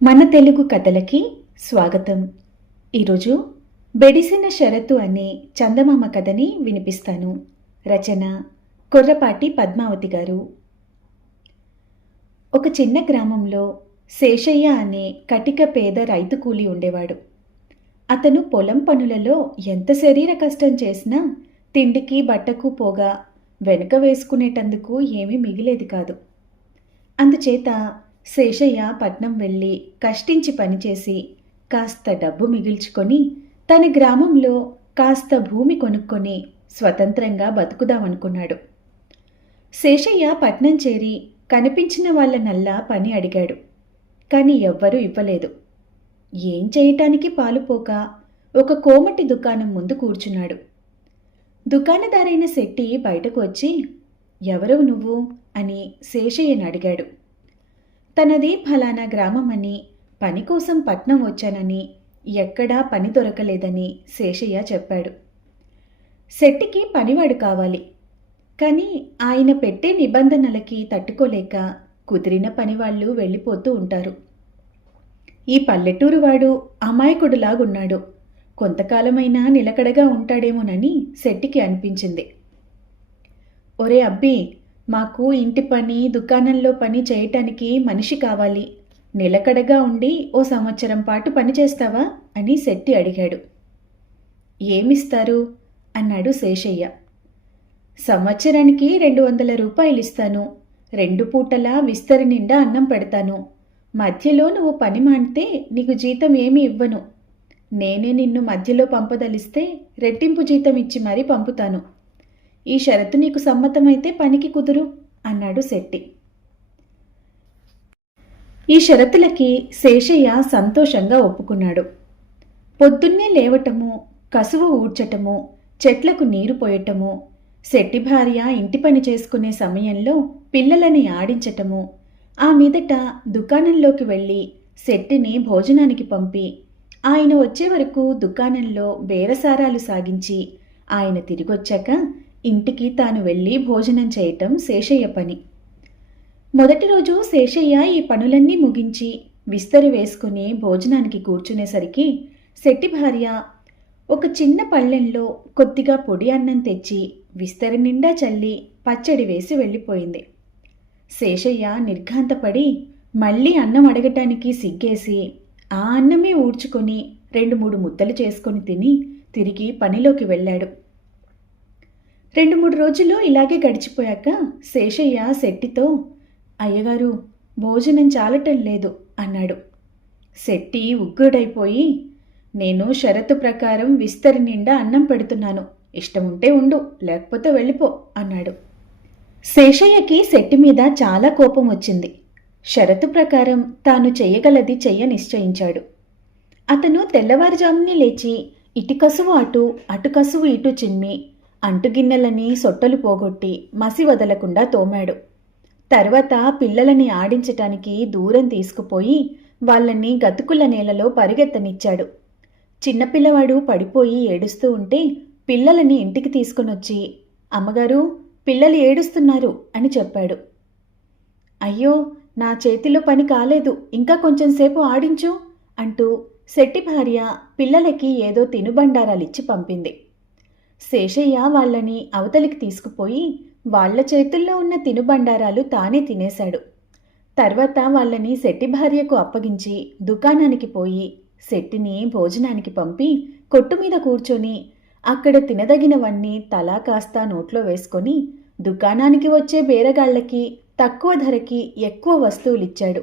మన తెలుగు కథలకి స్వాగతం. ఈరోజు బెడిసిన షరతు అనే చందమామ కథని వినిపిస్తాను. రచన కొర్రపాటి పద్మావతి గారు. ఒక చిన్న గ్రామంలో శేషయ్య అనే కటిక పేద రైతు కూలి ఉండేవాడు. అతను పొలం పనులలో ఎంత శరీర కష్టం చేసినా తిండికి బట్టకు పోగా వెనుక వేసుకునేటందుకు ఏమీ మిగిలేది కాదు. అందుచేత శేషయ్య పట్నం వెళ్ళి కష్టించి పనిచేసి కాస్త డబ్బు మిగిల్చుకొని తన గ్రామంలో కాస్త భూమి కొనుక్కొని స్వతంత్రంగా బతుకుదామనుకున్నాడు. శేషయ్య పట్నం చేరి కనిపించిన వాళ్ళనల్లా పని అడిగాడు. కానీ ఎవ్వరూ ఇవ్వలేదు. ఏం చేయటానికి పాలుపోక ఒక కోమటి దుకాణం ముందు కూర్చున్నాడు. దుకాణదారైన శెట్టి బయటకు వచ్చి, "ఎవరు నువ్వు?" అని శేషయ్యని అడిగాడు. తనది ఫలానా గ్రామమని, పని కోసం పట్నం వచ్చానని, ఎక్కడా పని దొరకలేదని శేషయ్య చెప్పాడు. శెట్టికి పనివాడు కావాలి. కానీ ఆయన పెట్టే నిబంధనలకి తట్టుకోలేక కుదిరిన పనివాళ్ళు వెళ్ళిపోతూ ఉంటారు. ఈ పల్లెటూరు వాడు అమాయకుడులాగున్నాడు. కొంతకాలమైనా నిలకడగా ఉంటాడేమోనని శెట్టికి అనిపించింది. "ఒరే అబ్బి, మాకు ఇంటి పని, దుకాణంలో పని చేయటానికి మనిషి కావాలి. నిలకడగా ఉండి ఓ సంవత్సరం పాటు పనిచేస్తావా?" అని శెట్టి అడిగాడు. "ఏమిస్తారు?" అన్నాడు శేషయ్య. "సంవత్సరానికి 200 రూపాయలు ఇస్తాను. 2 పూటలా విస్తరి నిండా అన్నం పెడతాను. మధ్యలో నువ్వు పని మానితే నీకు జీతం ఏమీ ఇవ్వను. నేనే నిన్ను మధ్యలో పంపదలిస్తే రెట్టింపు జీతం ఇచ్చి మరీ పంపుతాను. ఈ షరతు నీకు సమ్మతమైతే పనికి కుదురు" అన్నాడు శెట్టి. ఈ షరతులకి శేషయ్య సంతోషంగా ఒప్పుకున్నాడు. పొద్దున్నే లేవటము, కసువు ఊడ్చటము, చెట్లకు నీరు పోయటము, శెట్టి భార్య ఇంటి పని చేసుకునే సమయంలో పిల్లలని ఆడించటము, ఆ మీదట దుకాణంలోకి వెళ్ళి శెట్టిని భోజనానికి పంపి ఆయన వచ్చే వరకు దుకాణంలో బేరసారాలు సాగించి ఆయన తిరిగొచ్చాక ఇంటికి తాను వెళ్ళి భోజనం చేయటం శేషయ్య పని. మొదటి రోజు శేషయ్య ఈ పనులన్నీ ముగించి విస్తరి వేసుకుని భోజనానికి కూర్చునేసరికి శెట్టి భార్య ఒక చిన్న పళ్ళెంలో కొద్దిగా పొడి అన్నం తెచ్చి విస్తరి నిండా చల్లి పచ్చడి వేసి వెళ్ళిపోయింది. శేషయ్య నిర్ఘాంతపడి మళ్ళీ అన్నం అడగటానికి సిగ్గేసి ఆ అన్నమే ఊడ్చుకొని 2-3 ముద్దలు చేసుకొని తిని తిరిగి పనిలోకి వెళ్ళాడు. 2-3 రోజులు ఇలాగే గడిచిపోయాక శేషయ్య శెట్టితో, "అయ్యగారు, భోజనం చాలటం లేదు" అన్నాడు. శెట్టి ఉగ్గుడైపోయి, "నేను షరతు ప్రకారం విస్తరి నిండా అన్నం పెడుతున్నాను. ఇష్టముంటే ఉండు, లేకపోతే వెళ్ళిపో" అన్నాడు. శేషయ్యకి శెట్టి మీద చాలా కోపం వచ్చింది. షరతు ప్రకారం తాను చెయ్యగలది చెయ్య నిశ్చయించాడు. అతను తెల్లవారుజామునే లేచి ఇటు కసువు అటు, అటు కసువు ఇటు చిమ్మి అంటుగిన్నెలని సొట్టలు పోగొట్టి మసి వదలకుండా తోమాడు. తర్వాత పిల్లలని ఆడించటానికి దూరం తీసుకుపోయి వాళ్ళని గతుకుల నేలలో పరిగెత్తనిచ్చాడు. చిన్నపిల్లవాడు పడిపోయి ఏడుస్తూ ఉంటే పిల్లలని ఇంటికి తీసుకునొచ్చి, "అమ్మగారు, పిల్లలు ఏడుస్తున్నారు" అని చెప్పాడు. "అయ్యో, నా చేతిలో పని కాలేదు, ఇంకా కొంచెం సేపు ఆడించు" అంటూ శెట్టి భార్య పిల్లలకి ఏదో తినుబండారాలిచ్చి పంపింది. శేషయ్య వాళ్ళని అవతలికి తీసుకుపోయి వాళ్ల చేతుల్లో ఉన్న తినుబండారాలు తానే తినేశాడు. తర్వాత వాళ్ళని శెట్టి భార్యకు అప్పగించి దుకాణానికి పోయి శెట్టిని భోజనానికి పంపి కొట్టు మీద కూర్చొని అక్కడ తినదగినవన్నీ తలా కాస్తా నోట్లో వేసుకొని దుకాణానికి వచ్చే బేరగాళ్లకి తక్కువ ధరకి ఎక్కువ వస్తువులిచ్చాడు.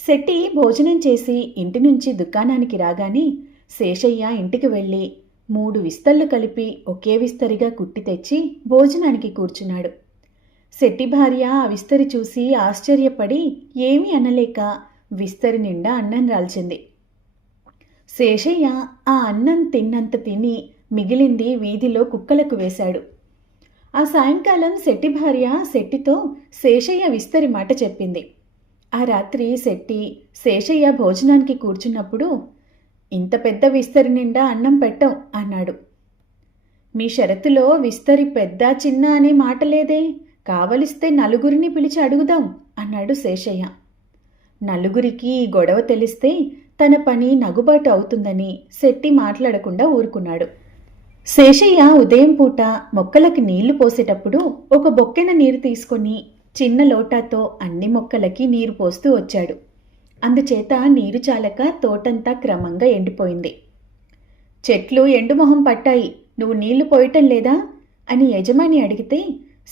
శెట్టి భోజనం చేసి ఇంటి నుంచి దుకాణానికి రాగానే శేషయ్య ఇంటికి వెళ్ళి 3 విస్తళ్ళు కలిపి ఒకే విస్తరిగా కుట్టి తెచ్చి భోజనానికి కూర్చున్నాడు. శెట్టి భార్య ఆ విస్తరి చూసి ఆశ్చర్యపడి ఏమీ అనలేక విస్తరి నిండా అన్నం రాల్చింది. శేషయ్య ఆ అన్నం తిన్నంత తిని మిగిలింది వీధిలో కుక్కలకు వేశాడు. ఆ సాయంకాలం శెట్టి భార్య శెట్టితో శేషయ్య విస్తరి మాట చెప్పింది. ఆ రాత్రి శెట్టి శేషయ్య భోజనానికి కూర్చున్నప్పుడు, "ఇంత పెద్ద విస్తరి నిండా అన్నం పెట్టం" అన్నాడు. "మీ షరతులో విస్తరి పెద్ద చిన్న అనే మాట లేదే, కావలిస్తే నలుగురిని పిలిచి అడుగుదాం" అన్నాడు శేషయ్య. నలుగురికి ఈ గొడవ తెలిస్తే తన పని నగుబాటు అవుతుందని శెట్టి మాట్లాడకుండా ఊరుకున్నాడు. శేషయ్య ఉదయం పూట మొక్కలకి నీళ్లు పోసేటప్పుడు ఒక బొక్కెన నీరు తీసుకొని చిన్న లోటాతో అన్ని మొక్కలకి నీరు పోస్తూ వచ్చాడు. అందుచేత నీరు చాలక తోటంతా క్రమంగా ఎండిపోయింది. చెట్లు ఎండుమొహం పట్టాయి, నువ్వు నీళ్లు పోయటం లేదా అని యజమాని అడిగితే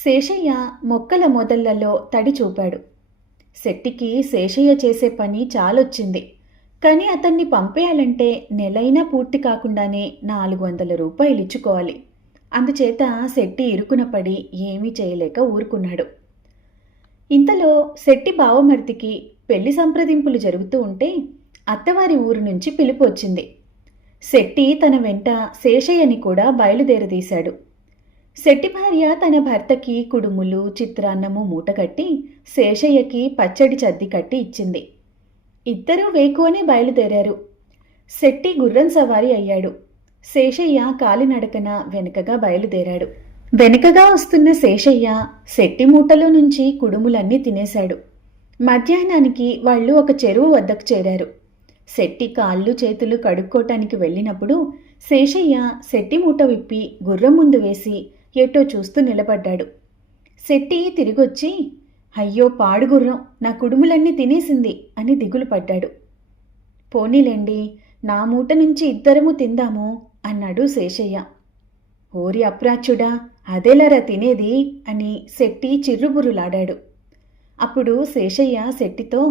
శేషయ్య మొక్కల మొదళ్లలో తడి చూపాడు. శెట్టికి శేషయ్య చేసే పని చాలొచ్చింది. కానీ అతన్ని పంపేయాలంటే నెలైనా పూర్తి కాకుండానే 400 రూపాయలు ఇచ్చుకోవాలి. అందుచేత శెట్టి ఇరుకున పడి ఏమీ చేయలేక ఊరుకున్నాడు. ఇంతలో శెట్టి బావమర్తికి పెళ్లి సంప్రదింపులు జరుగుతూ ఉంటే అత్తవారి ఊరు నుంచి పిలుపు వచ్చింది. శెట్టి తన వెంట శేషయ్యని కూడా బయలుదేరదీశాడు. శెట్టి భార్య తన భర్తకి కుడుములు చిత్రాన్నము మూటగట్టి శేషయ్యకి పచ్చడి చద్ది కట్టి ఇచ్చింది. ఇద్దరూ వేకువనే బయలుదేరారు. శెట్టి గుర్రం సవారీ అయ్యాడు. శేషయ్య కాలినడకన వెనుకగా బయలుదేరాడు. వెనుకగా వస్తున్న శేషయ్య శెట్టి మూటలో నుంచి కుడుములన్నీ తినేశాడు. మధ్యాహ్నానికి వాళ్ళు ఒక చెరువు వద్దకు చేరారు. శెట్టి కాళ్ళు చేతులు కడుక్కోటానికి వెళ్ళినప్పుడు శేషయ్య శెట్టి మూట విప్పి గుర్రం ముందు వేసి ఎటో చూస్తూ నిలబడ్డాడు. శెట్టి తిరిగొచ్చి, అయ్యో పాడుగుర్రం, నా కుడుములన్నీ తినేసింది అని దిగులు పడ్డాడు. పోనీలేండి, నా మూట నుంచి ఇద్దరము తిందాము అన్నాడు శేషయ్య. ఓరి అప్రాచ్యుడా, అదేలారా తినేది అని శెట్టి చిర్రుబుర్రులాడాడు. అప్పుడు శేషయ్య శెట్టితో,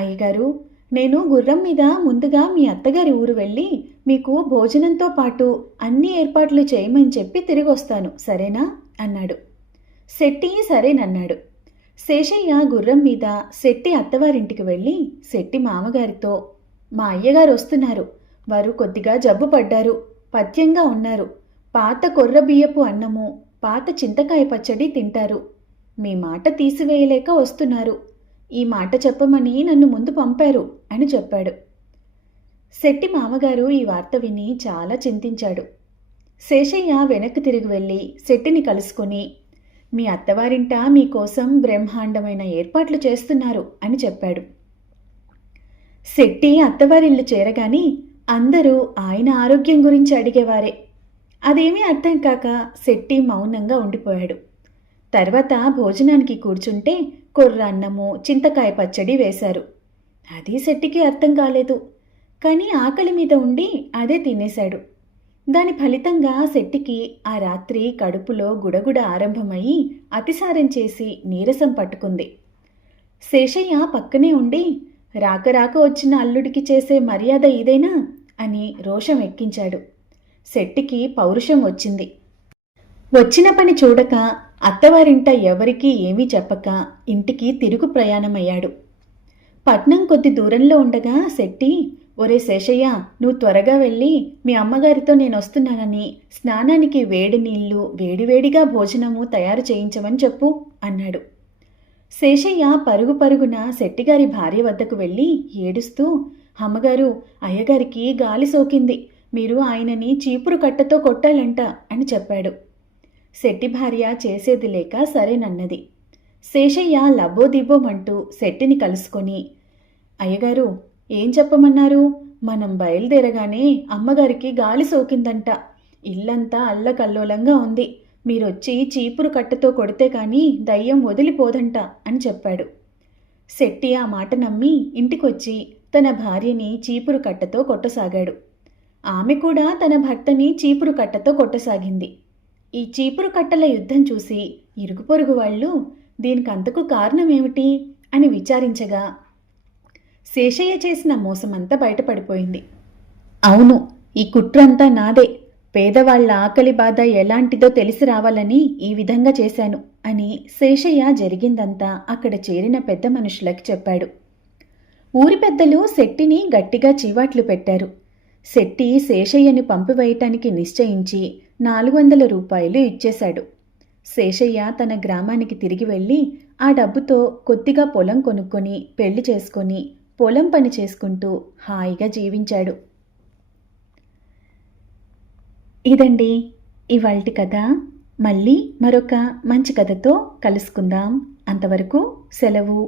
అయ్యగారు, నేను గుర్రం మీద ముందుగా మీ అత్తగారి ఊరు వెళ్ళి మీకు భోజనంతో పాటు అన్ని ఏర్పాట్లు చేయమని చెప్పి తిరిగొస్తాను, సరేనా అన్నాడు. శెట్టి సరేనన్నాడు. శేషయ్య గుర్రం మీద శెట్టి అత్తవారింటికి వెళ్ళి శెట్టి మామగారితో, మా అయ్యగారు వస్తున్నారు, వారు కొద్దిగా జబ్బు పడ్డారు, పథ్యంగా ఉన్నారు, పాత కొర్ర బియ్యపు అన్నము పాత చింతకాయ పచ్చడి తింటారు, మీ మాట తీసివేయలేక వస్తున్నారు, ఈ మాట చెప్పమని నన్ను ముందు పంపారు అని చెప్పాడు. శెట్టి మామగారు ఈ వార్త విని చాలా చింతించాడు. శేషయ్య వెనక్కి తిరిగి వెళ్ళి శెట్టిని కలుసుకొని, మీ అత్తవారింట మీకోసం బ్రహ్మాండమైన ఏర్పాట్లు చేస్తున్నారు అని చెప్పాడు. శెట్టి అత్తవారిల్లు చేరగాని అందరూ ఆయన ఆరోగ్యం గురించి అడిగేవారే. అదేమీ అర్థం కాక శెట్టి మౌనంగా ఉండిపోయాడు. తర్వాత భోజనానికి కూర్చుంటే కొర్ర అన్నము చింతకాయ పచ్చడి వేశారు. అది శెట్టికి అర్థం కాలేదు. కానీ ఆకలి మీద ఉండి అదే తినేశాడు. దాని ఫలితంగా శెట్టికి ఆ రాత్రి కడుపులో గుడగుడ ఆరంభమయ్యి అతిసారం చేసి నీరసం పట్టుకుంది. శేషయ్య పక్కనే ఉండి, రాక రాక వచ్చిన అల్లుడికి చేసే మర్యాద ఇదేనా అని రోషం ఎక్కించాడు. శెట్టికి పౌరుషం వచ్చింది. వచ్చిన పని చూడక అత్తవారింట ఎవరికీ ఏమీ చెప్పక ఇంటికి తిరుగు ప్రయాణమయ్యాడు. పట్నం కొద్ది దూరంలో ఉండగా శెట్టి, ఒరే శేషయ్య, నువ్వు త్వరగా వెళ్ళి మీ అమ్మగారితో నేనొస్తున్నానని స్నానానికి వేడి నీళ్లు వేడివేడిగా భోజనము తయారు చేయించమని చెప్పు అన్నాడు. శేషయ్య పరుగు పరుగున శెట్టిగారి భార్య వద్దకు వెళ్ళి ఏడుస్తూ, అమ్మగారు, అయ్యగారికి గాలి సోకింది, మీరు ఆయనని చీపురు కట్టతో కొట్టాలంట అని చెప్పాడు. శెట్టి భార్య చేసేది లేక సరేనన్నది. శేషయ్య లబ్బోదిబ్బోమంటూ శెట్టిని కలుసుకొని, అయ్యగారు, ఏం చెప్పమన్నారు? మనం బయలుదేరగానే అమ్మగారికి గాలి సోకిందంట, ఇల్లంతా అల్లకల్లోలంగా ఉంది, మీరొచ్చి చీపురు కట్టతో కొడితే కానీ దయ్యం వదిలిపోదంట అని చెప్పాడు. శెట్టి ఆ మాట నమ్మి ఇంటికొచ్చి తన భార్యని చీపురు కట్టతో కొట్టసాగాడు. ఆమె కూడా తన భర్తని చీపురు కట్టతో కొట్టసాగింది. ఈ చీపురు కట్టల యుద్ధం చూసి ఇరుగు పొరుగు వాళ్ళు దీనికంతకు కారణమేమిటి అని విచారించగా శేషయ్య చేసిన మోసమంతా బయటపడిపోయింది. అవును, ఈ కుట్రంతా నాదే, పేదవాళ్ల ఆకలి బాధ ఎలాంటిదో తెలిసి రావాలని ఈ విధంగా చేశాను అని శేషయ్య జరిగిందంతా అక్కడ చేరిన పెద్ద మనుషులకి చెప్పాడు. ఊరి పెద్దలు శెట్టిని గట్టిగా చీవాట్లు పెట్టారు. శెట్టి శేషయ్యని పంపివేయటానికి నిశ్చయించి 400 రూపాయలు ఇచ్చేశాడు. శేషయ్య తన గ్రామానికి తిరిగి వెళ్ళి ఆ డబ్బుతో కొద్దిగా పొలం కొనుక్కొని పెళ్లి చేసుకొని పొలం పని చేసుకుంటూ హాయిగా జీవించాడు. ఇదండి ఇవాల్టి కథ. మళ్ళీ మరొక మంచి కథతో కలుసుకుందాం. అంతవరకు సెలవు.